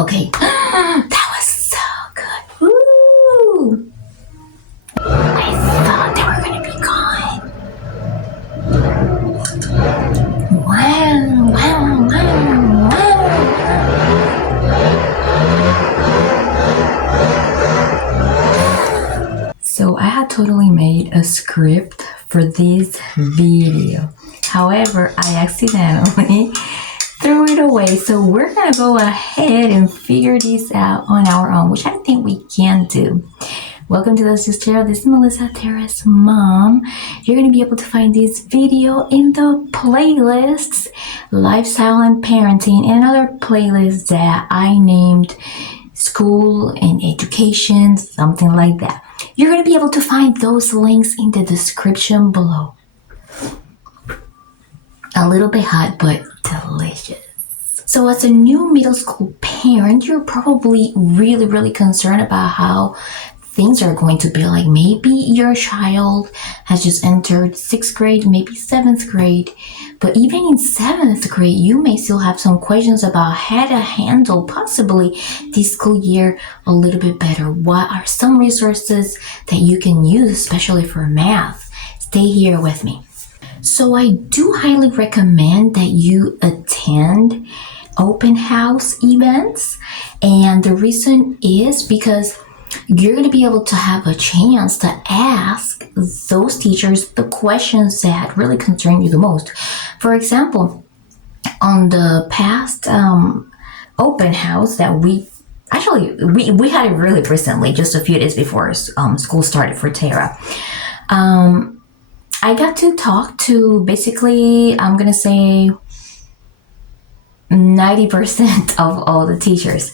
Okay, that was so good. Woo! I thought they were gonna be gone. Wow, wow, wow, wow. So I had totally made a script for this video. However, I accidentally threw it away. So we're gonna go ahead and figure this out on our own, which I think we can do. Welcome to the Sister. This is Melissa, Tara's mom. You're going to be able to find this video in the playlists, Lifestyle and Parenting, and another playlist that I named School and Education, something like that. You're going to be able to find those links in the description below. A little bit hot, but delicious. So as a new middle school parent, you're probably really concerned about how things are going to be. Like maybe your child has just entered 6th grade, maybe 7th grade, but even in 7th grade, you may still have some questions about how to handle possibly this school year a little bit better. What are some resources that you can use, especially for math? Stay here with me. So I do highly recommend that you attend open house events, and the reason is because you're going to be able to have a chance to ask those teachers the questions that really concern you the most. For example, on the past open house that we had it really recently, just a few days before school started for Tara. I got to talk to basically, I'm going to say 90% of all the teachers.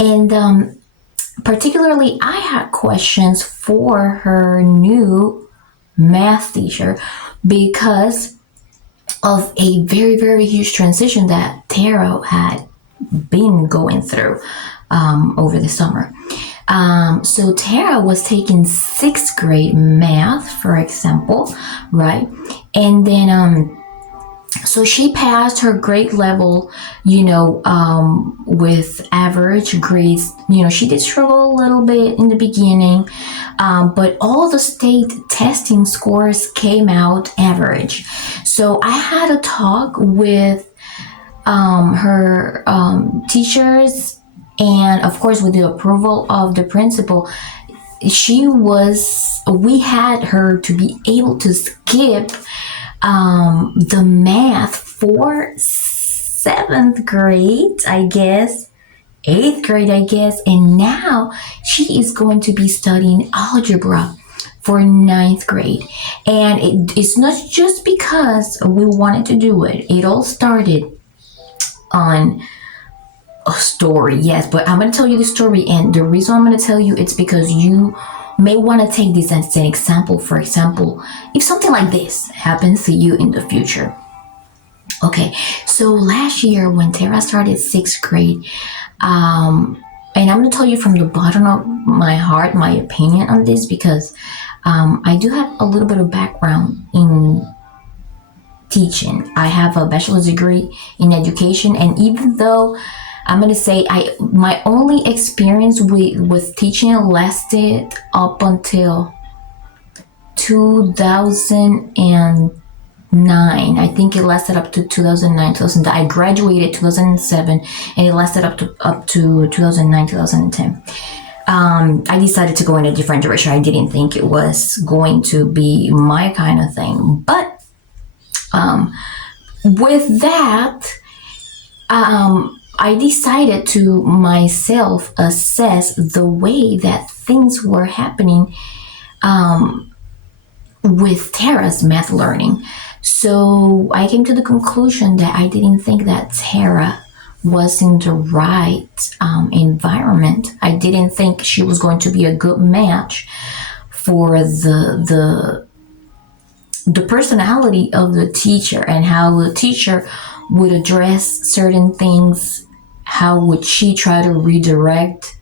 And particularly, I had questions for her new math teacher because of a very huge transition that Tara had been going through over the summer. So Tara was taking 6th grade math, for example, right? And then so she passed her grade level, with average grades. She did struggle a little bit in the beginning, but all the state testing scores came out average. So I had a talk with her teachers, and of course with the approval of the principal. We had her to be able to skip the math for 7th grade, I guess, 8th grade, I guess, and now she is going to be studying algebra for 9th grade. And it's not just because we wanted to do it. It all started on a story, yes, but I'm going to tell you the story, and the reason I'm going to tell you it's because you may want to take this as an example. For example, if something like this happens to you in the future. Okay, so last year when Tara started 6th grade, and I'm going to tell you from the bottom of my heart my opinion on this, because I do have a little bit of background in teaching. I have a bachelor's degree in education, and even though I'm going to say my only experience with teaching lasted up until 2009. I think it lasted up to 2009, 2010. I graduated 2007, and it lasted up to 2009, 2010. I decided to go in a different direction. I didn't think it was going to be my kind of thing. But with that, I decided to myself assess the way that things were happening with Tara's math learning. So I came to the conclusion that I didn't think that Tara was in the right environment. I didn't think she was going to be a good match for the personality of the teacher and how the teacher would address certain things. How would she try to redirect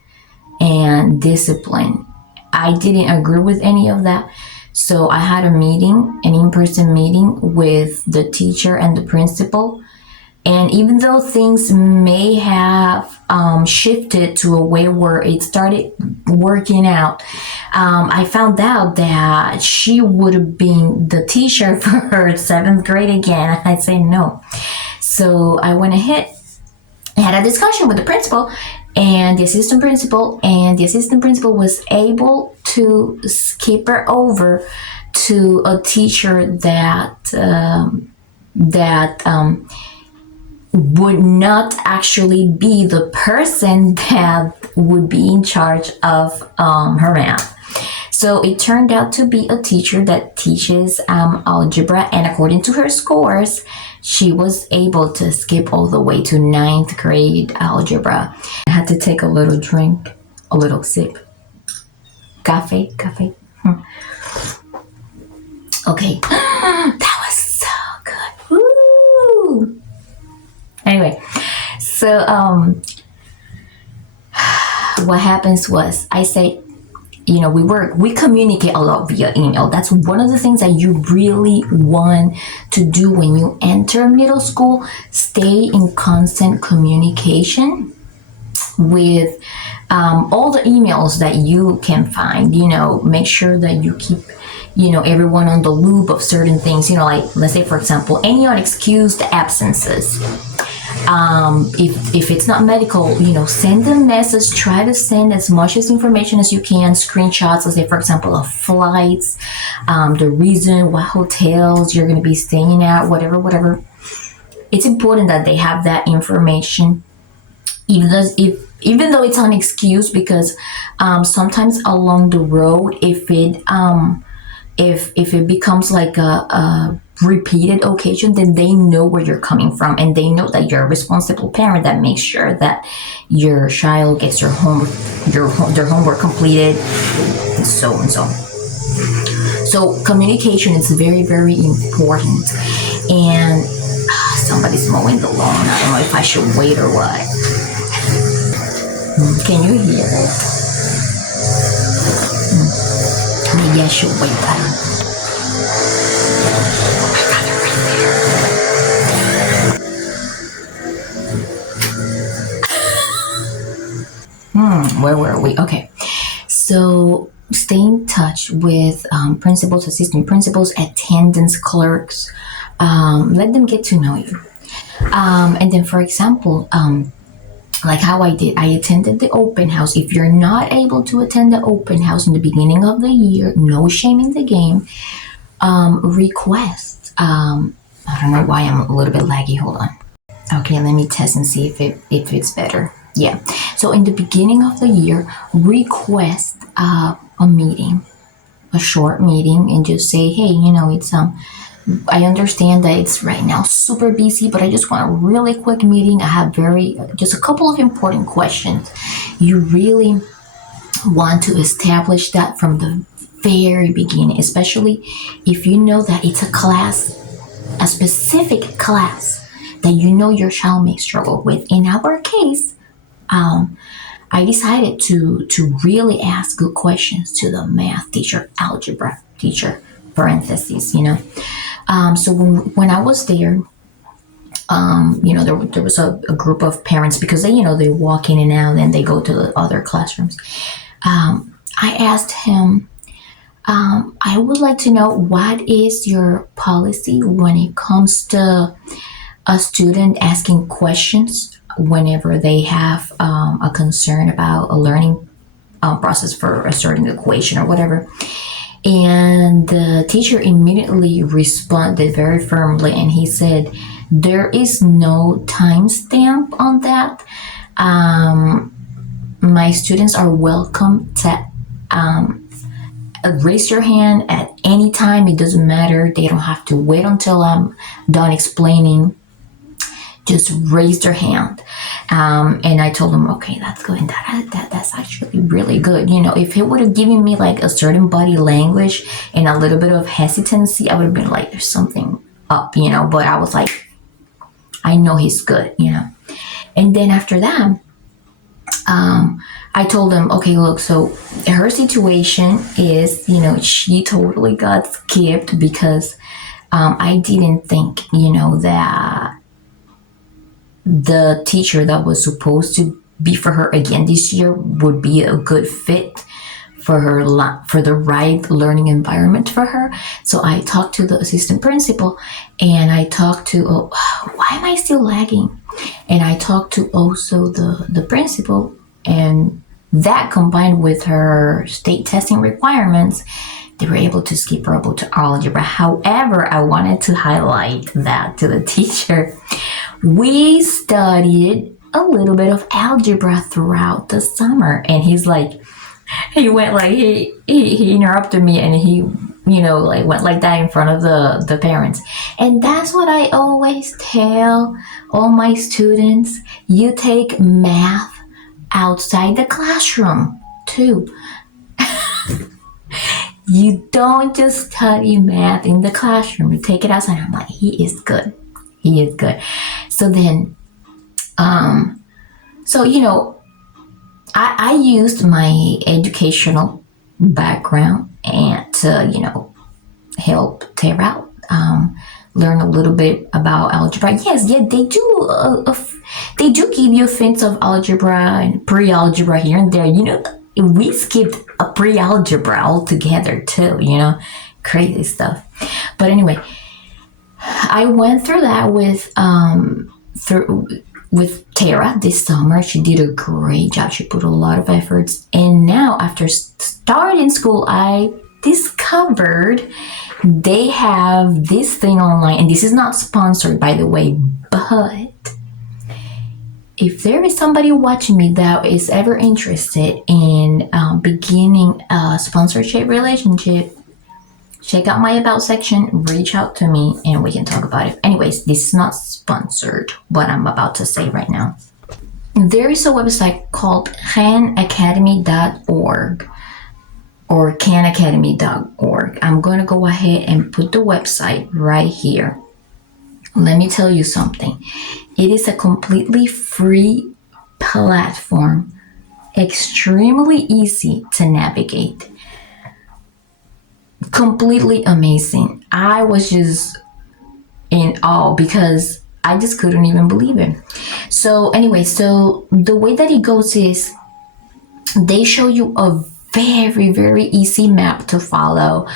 and discipline? I didn't agree with any of that. So I had an in-person meeting with the teacher and the principal And even though things may have shifted to a way where it started working out, I found out that she would have been the teacher for her seventh grade again. I say no. So I went ahead and had a discussion with the principal and the assistant principal, and the assistant principal was able to skip her over to a teacher that would not actually be the person that would be in charge of her math. So it turned out to be a teacher that teaches algebra, and according to her scores, she was able to skip all the way to ninth grade algebra. I had to take a little drink, a little sip. Cafe. Okay, that was so good. Woo! Anyway, so what happens was I say, we communicate a lot via email. That's one of the things that you really want to do when you enter middle school. Stay in constant communication with all the emails that you can find. Make sure that you keep everyone on the loop of certain things. Like, let's say, for example, any unexcused absences. If it's not medical, send a message. Try to send as much as information as you can, screenshots, let's say, for example, of flights, the reason, what hotels you're going to be staying at, whatever. It's important that they have that information, even though it's unexcused, because sometimes along the road, if it becomes like a repeated occasion, then they know where you're coming from, and they know that you're a responsible parent that makes sure that your child gets their homework completed, and so and so. So communication is very, very important. And somebody's mowing the lawn. I don't know if I should wait or what. Can you hear it? Maybe I should wait. I don't know. Where were we? Okay. So stay in touch with principals, assistant principals, attendance clerks. Let them get to know you. And then, for example, like how I did, I attended the open house. If you're not able to attend the open house in the beginning of the year, no shame in the game. Request. I don't know why I'm a little bit laggy. Hold on. Okay, let me test and see if it's better. Yeah. So in the beginning of the year, request a meeting, a short meeting, and just say, hey, it's I understand that it's right now super busy, but I just want a really quick meeting. I have just a couple of important questions. You really want to establish that from the very beginning, especially if you know that it's a specific class that your child may struggle with. In our case, I decided to really ask good questions to the math teacher, algebra teacher, parentheses, So when I was there, there was a group of parents, because they walk in and out and they go to the other classrooms. I asked him, I would like to know, what is your policy when it comes to a student asking questions whenever they have a concern about a learning process for a certain equation or whatever. And the teacher immediately responded very firmly, and he said, there is no timestamp on that. My students are welcome to raise your hand at any time. It doesn't matter. They don't have to wait until I'm done explaining. Just raise their hand. And I told them, okay, that's good. That's actually really good. If it would have given me like a certain body language and a little bit of hesitancy, I would have been like, there's something up, but I was like, I know he's good, And then after that, I told them, okay, look, so her situation is, she totally got skipped because I didn't think, the teacher that was supposed to be for her again this year would be a good fit for her, for the right learning environment for her. So I talked to the assistant principal, and I talked to, why am I still lagging? And I talked to also the principal, and that combined with her state testing requirements, they were able to skip robo to algebra. However, I wanted to highlight that to the teacher. We studied a little bit of algebra throughout the summer, and he went like, he interrupted me, and he, like went like that in front of the parents. And that's what I always tell all my students. You take math outside the classroom too. You don't just study math in the classroom. You take it outside. I'm like, he is good. He is good. So then, I used my educational background and to, help Tara out, learn a little bit about algebra. Yes, yeah, they do. They do give you hints of algebra and pre-algebra here and there. We skipped a pre-algebra altogether too. Crazy stuff. But anyway, I went through that with Tara this summer. She did a great job. She put a lot of efforts. And now, after starting school, I discovered they have this thing online. And this is not sponsored, by the way, but if there is somebody watching me that is ever interested in beginning a sponsorship relationship, check out my about section, reach out to me, and we can talk about it. Anyways, this is not sponsored, what I'm about to say right now. There is a website called khanacademy.org or khanacademy.org. I'm going to go ahead and put the website right here. Let me tell you something. It is a completely free platform, extremely easy to navigate. Completely amazing. I was just in awe because I just couldn't even believe it. So anyway, so the way that it goes is they show you a very, very easy map to follow.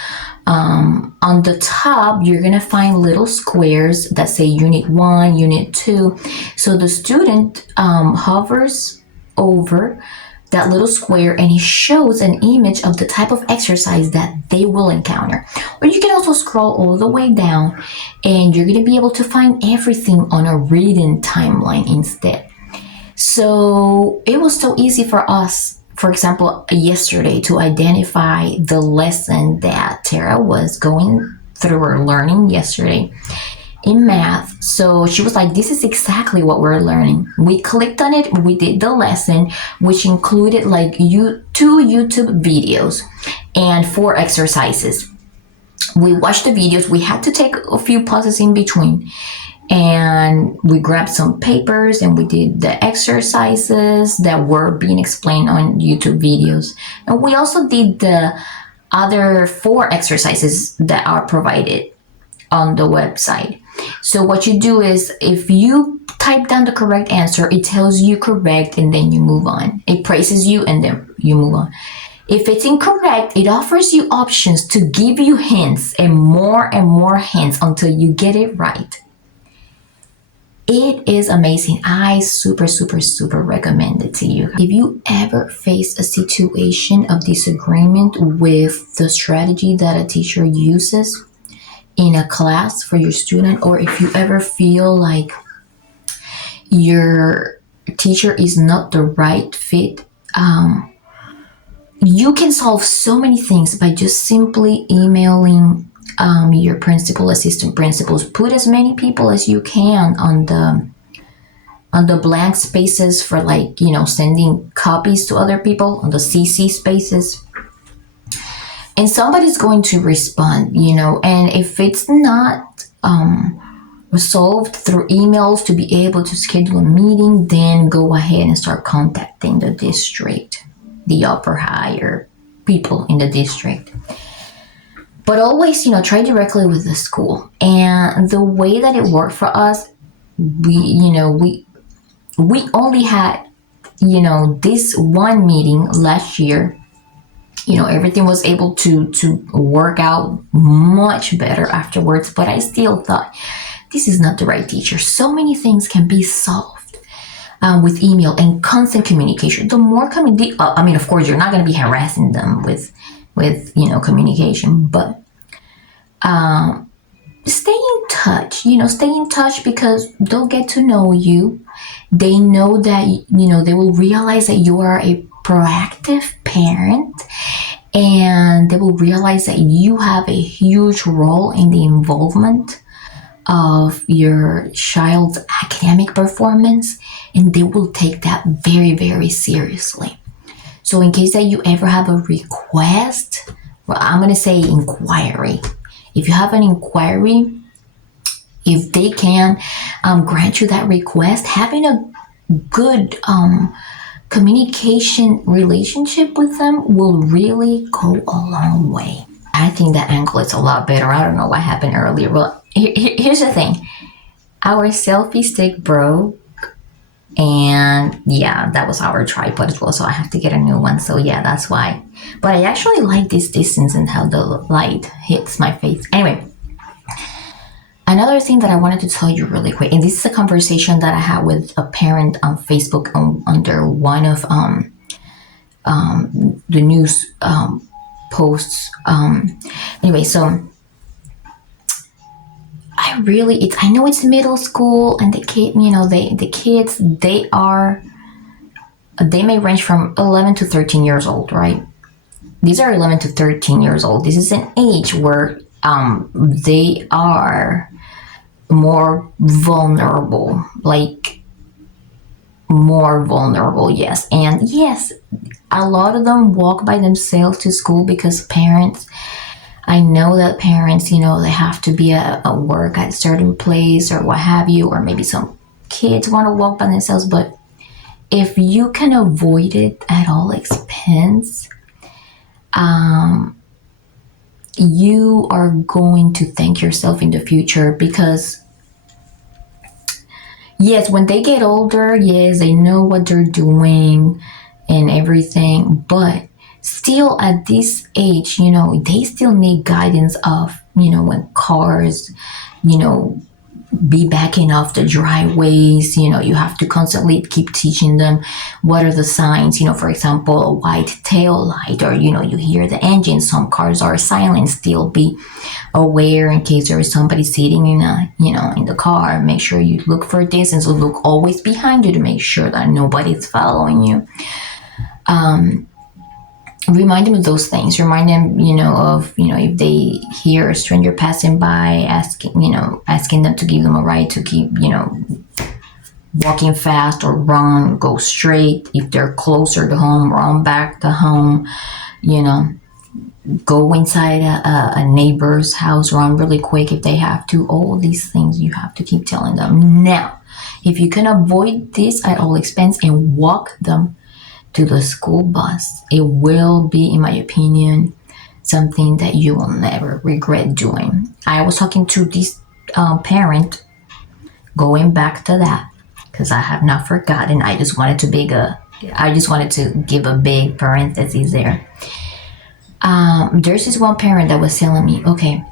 On the top, you're going to find little squares that say Unit 1, Unit 2. So the student hovers over that little square and it shows an image of the type of exercise that they will encounter. Or you can also scroll all the way down and you're going to be able to find everything on a reading timeline instead. So it was so easy for us, for example, yesterday, to identify the lesson that Tara was going through or learning yesterday in math. So she was like, this is exactly what we're learning. We clicked on it, we did the lesson, which included like 2 YouTube videos and 4 exercises. We watched the videos, we had to take a few pauses in between, and we grabbed some papers and we did the exercises that were being explained on YouTube videos. And we also did the other 4 exercises that are provided on the website. So what you do is, if you type down the correct answer, it tells you correct and then you move on. It praises you and then you move on. If it's incorrect, it offers you options to give you hints and more hints until you get it right. It is amazing. I super recommend it to you. If you ever face a situation of disagreement with the strategy that a teacher uses in a class for your student, or if you ever feel like your teacher is not the right fit, you can solve so many things by just simply emailing your principal, assistant principals. Put as many people as you can on the blank spaces for, like, sending copies to other people, on the CC spaces. And somebody's going to respond, and if it's not resolved through emails to be able to schedule a meeting, then go ahead and start contacting the district, the upper higher people in the district. But always, try directly with the school. And the way that it worked for us, we we only had, this one meeting last year. Everything was able to work out much better afterwards, but I still thought this is not the right teacher. So many things can be solved with email and constant communication. The more of course, you're not going to be harassing them with communication, but stay in touch. Stay in touch because they'll get to know you. They know that they will realize that you are a proactive parent, and they will realize that you have a huge role in the involvement of your child's academic performance, and they will take that very, very seriously. So in case that you ever have a request, well, I'm going to say inquiry. If you have an inquiry, if they can grant you that request, having a good communication relationship with them will really go a long way. I think that ankle is a lot better. I don't know what happened earlier. Well, here's the thing. Our selfie stick broke, and yeah, that was our tripod as well, so I have to get a new one. So yeah, that's why. But I actually like this distance and how the light hits my face. Anyway, another thing that I wanted to tell you really quick, and this is a conversation that I had with a parent on Facebook under one of the news posts. Anyway, so I know it's middle school, and the kids, they may range from 11 to 13 years old, right? These are 11 to 13 years old. This is an age where they are more vulnerable, yes. And yes, a lot of them walk by themselves to school because I know that parents, they have to be at work at a certain place or what have you, or maybe some kids want to walk by themselves. But if you can avoid it at all expense, you are going to thank yourself in the future, because yes, when they get older, yes, they know what they're doing and everything, but still at this age, they still need guidance of, when cars, be backing off the driveways. You have to constantly keep teaching them what are the signs, for example, a white tail light, or, you hear the engine, some cars are silent, still be aware in case there is somebody sitting in the car. Make sure you look for distance, so look always behind you to make sure that nobody's following you. Remind them of those things. Remind them, of, if they hear a stranger passing by, asking them to give them a ride, to keep, walking fast or run, go straight. If they're closer to home, run back to home, go inside a neighbor's house, run really quick if they have to. All these things you have to keep telling them. Now, if you can avoid this at all expense and walk them to the school bus, it will be, in my opinion, something that you will never regret doing. I was talking to this parent, going back to that, because I have not forgotten. I just wanted to give a big parenthesis there. There's this one parent that was telling me, okay,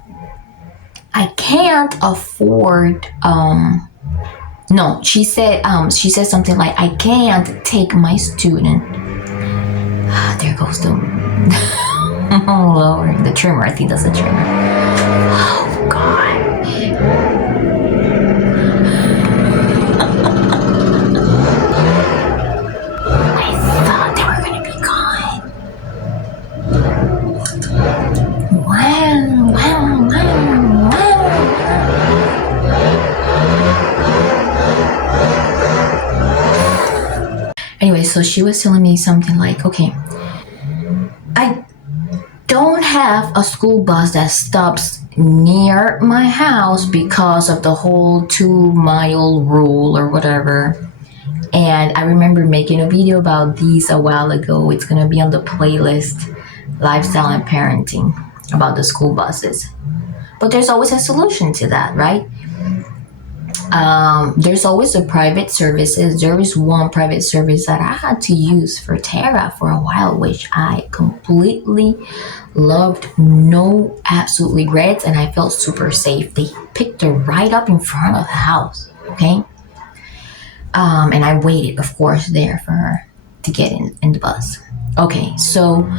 I can't afford no, she said something like, I can't take my student. There goes the oh Lord, the trimmer. I think that's the trimmer. Oh gosh. I thought they were gonna be gone. Wow. Anyway, so she was telling me something like, okay, I don't have a school bus that stops near my house because of the whole 2-mile rule or whatever. And I remember making a video about these a while ago. It's going to be on the playlist, Lifestyle and Parenting, about the school buses. But there's always a solution to that, right? There's always a private services. There is one private service that I had to use for Tara for a while, which I completely loved, no absolute regrets, and I felt super safe. They picked her right up in front of the house, okay? And I waited, of course, there for her to get in the bus. Okay, so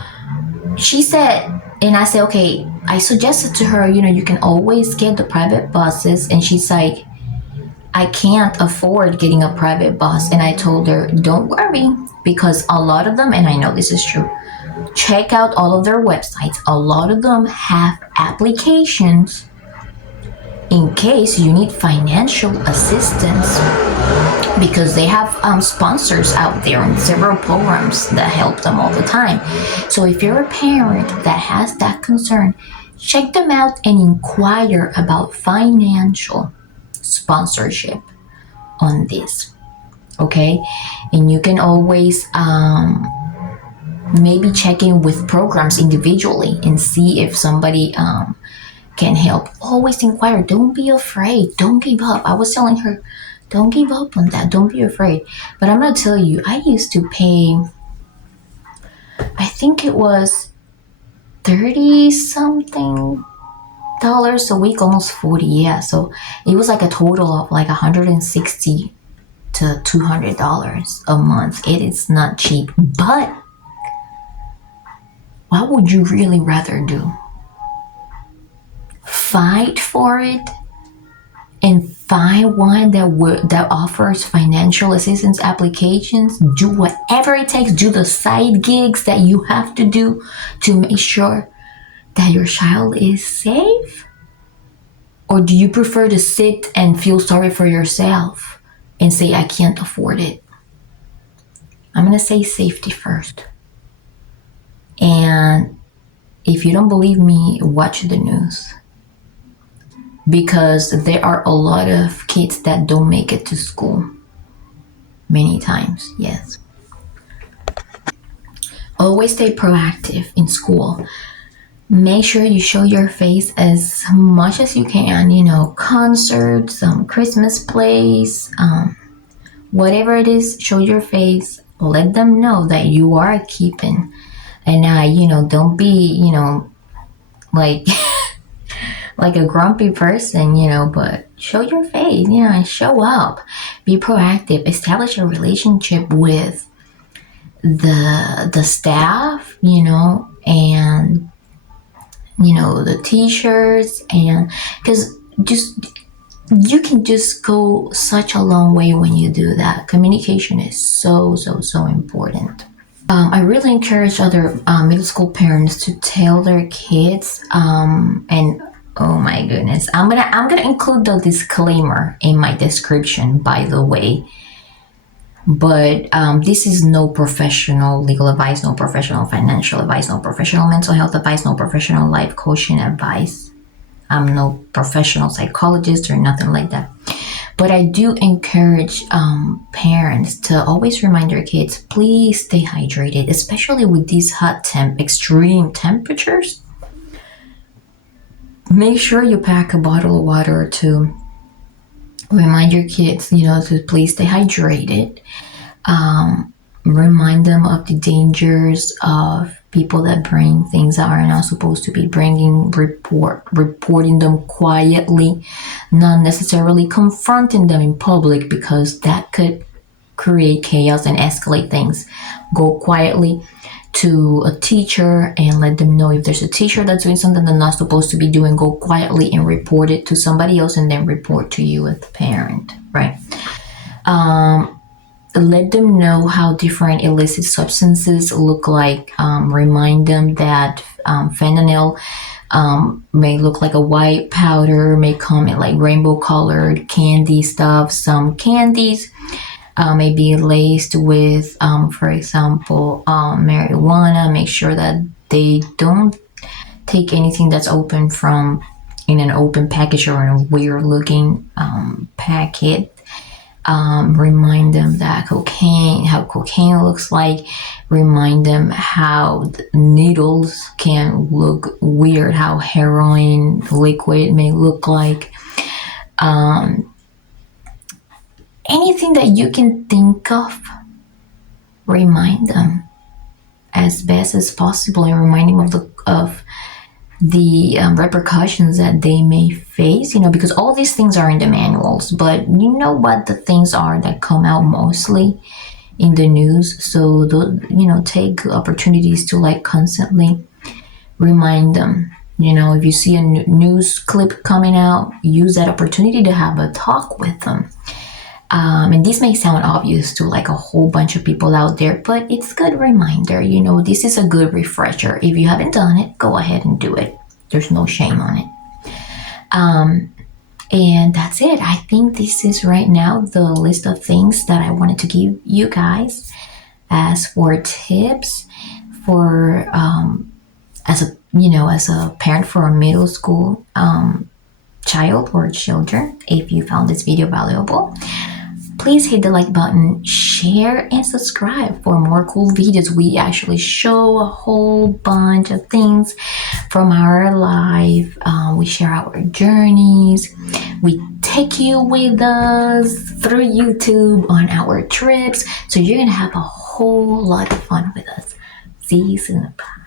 she said, and I said, okay, I suggested to her, you can always get the private buses, and she's like, I can't afford getting a private bus. And I told her, don't worry, because a lot of them, and I know this is true, check out all of their websites. A lot of them have applications in case you need financial assistance, because they have sponsors out there and several programs that help them all the time. So if you're a parent that has that concern, check them out and inquire about financial sponsorship on this, okay? And you can always maybe check in with programs individually and see if somebody can help. Always inquire. Don't be afraid. Don't give up. I was telling her, don't give up on that. Don't be afraid. But I'm gonna tell you, I used to pay, I think it was 30 something dollars a week, almost 40. Yeah, so it was like a total of like 160 to $200 a month. It is not cheap, but what would you really rather do? Fight for it and find one that offers financial assistance applications, do whatever it takes, do the side gigs that you have to do to make sure that your child is safe? Or do you prefer to sit and feel sorry for yourself and say, I can't afford it? I'm going to say safety first. And if you don't believe me, watch the news. Because there are a lot of kids that don't make it to school. Many times, yes. Always stay proactive in school. Make sure you show your face as much as you can, concerts, Christmas plays, whatever it is, show your face. Let them know that you are keeping an eye, don't be, like like a grumpy person, but show your face, and show up. Be proactive. Establish a relationship with the staff, and the teachers, and because you can just go such a long way when you do that. Communication is so important. I really encourage other middle school parents to tell their kids, and oh my goodness, I'm gonna include the disclaimer in my description, by the way. But this is no professional legal advice, no professional financial advice, no professional mental health advice, no professional life coaching advice. I'm no professional psychologist or nothing like that. But I do encourage parents to always remind their kids, please stay hydrated, especially with these extreme temperatures. Make sure you pack a bottle of water to remind your kids, to please stay hydrated. Remind them of the dangers of people that bring things that are not supposed to be bringing, reporting them quietly, not necessarily confronting them in public, because that could create chaos and escalate things. Go quietly to a teacher and let them know. If there's a teacher that's doing something they're not supposed to be doing, go quietly and report it to somebody else, and then report to you as the parent, right? Let them know how different illicit substances look like. Remind them that fentanyl may look like a white powder, may come in like rainbow colored candy stuff. Some candies may be laced with, for example, marijuana. Make sure that they don't take anything that's open from in an open package or in a weird looking packet. Remind them that how cocaine looks like. Remind them how needles can look weird, how heroin liquid may look like. anything that you can think of, remind them as best as possible, and remind them of the repercussions that they may face, because all these things are in the manuals, but you know what the things are that come out mostly in the news. So take opportunities to like constantly remind them. If you see a news clip coming out, use that opportunity to have a talk with them. And this may sound obvious to like a whole bunch of people out there, but it's a good reminder. This is a good refresher. If you haven't done it, go ahead and do it. There's no shame on it. And that's it. I think this is right now the list of things that I wanted to give you guys as for tips for as a parent for a middle school child or children. If you found this video valuable, please hit the like button, share, and subscribe for more cool videos. We actually show a whole bunch of things from our life. We share our journeys. We take you with us through YouTube on our trips. So you're going to have a whole lot of fun with us. See you soon. Bye.